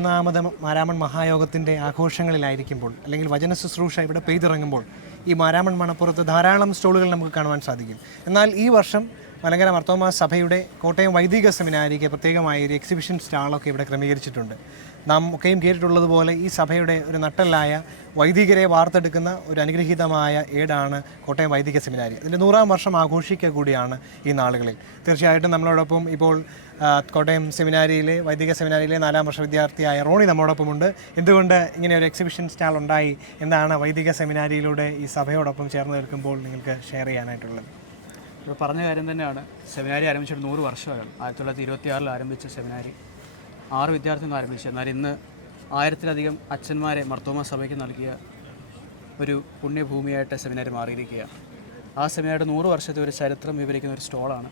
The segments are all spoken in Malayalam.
121ാമത് മാരാമൺ മഹായോഗത്തിൻ്റെ ആഘോഷങ്ങളിലായിരിക്കുമ്പോൾ അല്ലെങ്കിൽ വചന ശുശ്രൂഷ ഇവിടെ പെയ്തിറങ്ങുമ്പോൾ ഈ മാരാമൺ മണപ്പുറത്ത് ധാരാളം സ്റ്റോളുകൾ നമുക്ക് കാണുവാൻ സാധിക്കും. എന്നാൽ ഈ വർഷം മലങ്കര മാർത്തോമാ സഭയുടെ കോട്ടയം വൈദിക സെമിനാരിക്ക് പ്രത്യേകമായ ഒരു എക്സിബിഷൻ സ്റ്റാളൊക്കെ ഇവിടെ ക്രമീകരിച്ചിട്ടുണ്ട്. നാം ഒക്കെയും കേട്ടിട്ടുള്ളതുപോലെ ഈ സഭയുടെ ഒരു നട്ടെല്ലായ വൈദികരെ വാർത്തെടുക്കുന്ന ഒരു അനുഗ്രഹീതമായ ഏടാണ് കോട്ടയം വൈദിക സെമിനാരി. അതിൻ്റെ 100ാം വർഷം ആഘോഷിക്കുക കൂടിയാണ് ഈ നാളുകളിൽ. തീർച്ചയായിട്ടും നമ്മളോടൊപ്പം ഇപ്പോൾ കോട്ടയം സെമിനാരിയിലെ വൈദിക സെമിനാരിയിലെ 4ാം വർഷ വിദ്യാർത്ഥിയായ റോണി നമ്മോടൊപ്പമുണ്ട്. എന്തുകൊണ്ട് ഇങ്ങനെ ഒരു എക്സിബിഷൻ സ്റ്റാൾ ഉണ്ടായി, എന്താണ് വൈദിക സെമിനാരിയിലൂടെ ഈ സഭയോടൊപ്പം ചേർന്ന് നിൽക്കുമ്പോൾ നിങ്ങൾക്ക് ഷെയർ ചെയ്യാനായിട്ടുള്ളത്? ഇപ്പോൾ പറഞ്ഞ കാര്യം തന്നെയാണ്. സെമിനാരി ആരംഭിച്ചിട്ട് 100 വർഷമാണ്. 1926 ആരംഭിച്ച സെമിനാരി 6 വിദ്യാർത്ഥികൾ ആരംഭിച്ചു. എന്നാൽ ഇന്ന് 1000-ലധികം അച്ഛന്മാരെ മാർത്തോമാ സഭയ്ക്ക് നൽകിയ ഒരു പുണ്യഭൂമിയായിട്ട് സെമിനാരി മാറിയിരിക്കുകയാണ്. ആ സെമിനാരിയുടെ 100 വർഷത്തെ ഒരു ചരിത്രം വിവരിക്കുന്ന ഒരു സ്റ്റോളാണ്.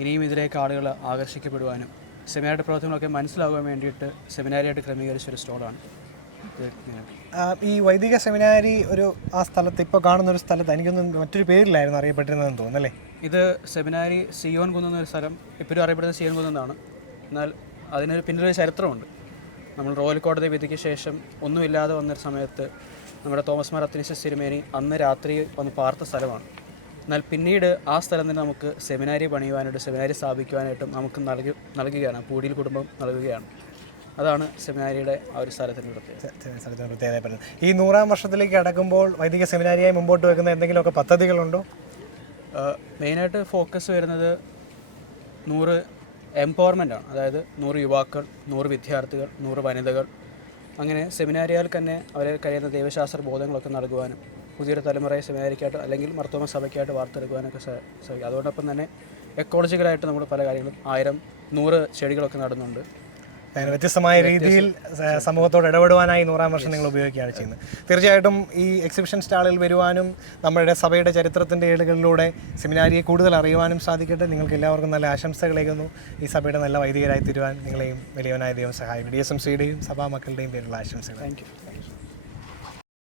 ഇനിയും ഇതിലേക്ക് ആളുകൾ ആകർഷിക്കപ്പെടുവാനും സെമിനാരിയുടെ പ്രവർത്തനങ്ങളൊക്കെ മനസ്സിലാകാൻ വേണ്ടിയിട്ട് സെമിനാരിയായിട്ട് ക്രമീകരിച്ച ഒരു സ്റ്റോളാണ്. ഈ വൈദിക സെമിനാരി ആ സ്ഥലത്ത് ഇപ്പോൾ കാണുന്നൊരു സ്ഥലത്ത് എനിക്കൊന്നും മറ്റൊരു പേരിലായിരുന്നു അറിയപ്പെട്ടിരുന്നതെന്ന് തോന്നുന്നല്ലേ? ഇത് സെമിനാരി സിയോൻ കുന്നെന്നൊരു സ്ഥലം ഇപ്പോഴും അറിയപ്പെടുന്നത് സിയോൻ കുന്നെന്നാണ്. എന്നാൽ അതിനൊരു പിന്നിലൊരു ചരിത്രമുണ്ട്. നമ്മൾ റോയൽ കോടതി വിധിക്ക് ശേഷം ഒന്നുമില്ലാതെ വന്നൊരു സമയത്ത് നമ്മുടെ തോമസ് മാർ അത്തനേഷ്യസ് തിരുമേനി അന്ന് രാത്രി വന്ന് പാർത്ത സ്ഥലമാണ്. എന്നാൽ പിന്നീട് ആ സ്ഥലം തന്നെ നമുക്ക് സെമിനാരി പണിയുവാനായിട്ട് സെമിനാരി സ്ഥാപിക്കുവാനായിട്ടും നമുക്ക് നൽകുകയാണ്. പൂടിയിൽ കുടുംബം നൽകുകയാണ്. അതാണ് സെമിനാരിയുടെ ആ ഒരു സ്ഥലത്തിൻ്റെ പ്രത്യേകത. ഈ 100ാം വർഷത്തിലേക്ക് അടക്കുമ്പോൾ വൈദിക സെമിനാരിയായി മുമ്പോട്ട് വെക്കുന്ന എന്തെങ്കിലുമൊക്കെ പദ്ധതികളുണ്ടോ? മെയിനായിട്ട് ഫോക്കസ് വരുന്നത് 100 എംപവർമെൻ്റ് ആണ്. അതായത് 100 യുവാക്കൾ, 100 വിദ്യാർത്ഥികൾ, 100 വനിതകൾ, അങ്ങനെ സെമിനാരിയാൽ തന്നെ അവരെ കഴിയുന്ന ദൈവശാസ്ത്ര ബോധങ്ങളൊക്കെ നൽകുവാനും പുതിയൊരു തലമുറയെ സെമിനാരിക്കായിട്ട് അല്ലെങ്കിൽ മാർത്തോമാ സഭയ്ക്കായിട്ട് വാർത്തെടുക്കുവാനൊക്കെ സാധിക്കും. അതോടൊപ്പം തന്നെ എക്കോളജിക്കലായിട്ട് നമ്മൾ പല കാര്യങ്ങളും 100 ചെടികളൊക്കെ നടുന്നുണ്ട്. വ്യത്യസ്തമായ രീതിയിൽ സമൂഹത്തോട് ഇടപെടുവാനായി 100ാം വർഷം നിങ്ങൾ ഉപയോഗിക്കുകയാണ് ചെയ്യുന്നത്. തീർച്ചയായിട്ടും ഈ എക്സിബിഷൻ സ്റ്റാളിൽ വരുവാനും നമ്മുടെ സഭയുടെ ചരിത്രത്തിൻ്റെ ഏടുകളിലൂടെ സെമിനാരിയെ കൂടുതൽ അറിയുവാനും സാധിക്കട്ടെ. നിങ്ങൾക്ക് എല്ലാവർക്കും നല്ല ആശംസകളേകുന്നു. ഈ സഭയുടെ നല്ല വൈദികരായി തീരുവാൻ നിങ്ങളെയും വലിയവനായ ദൈവം സഹായിക്കും. DSMCയുടെയും സഭാ മക്കളുടെയും പേരുള്ള ആശംസകൾ. Thank you.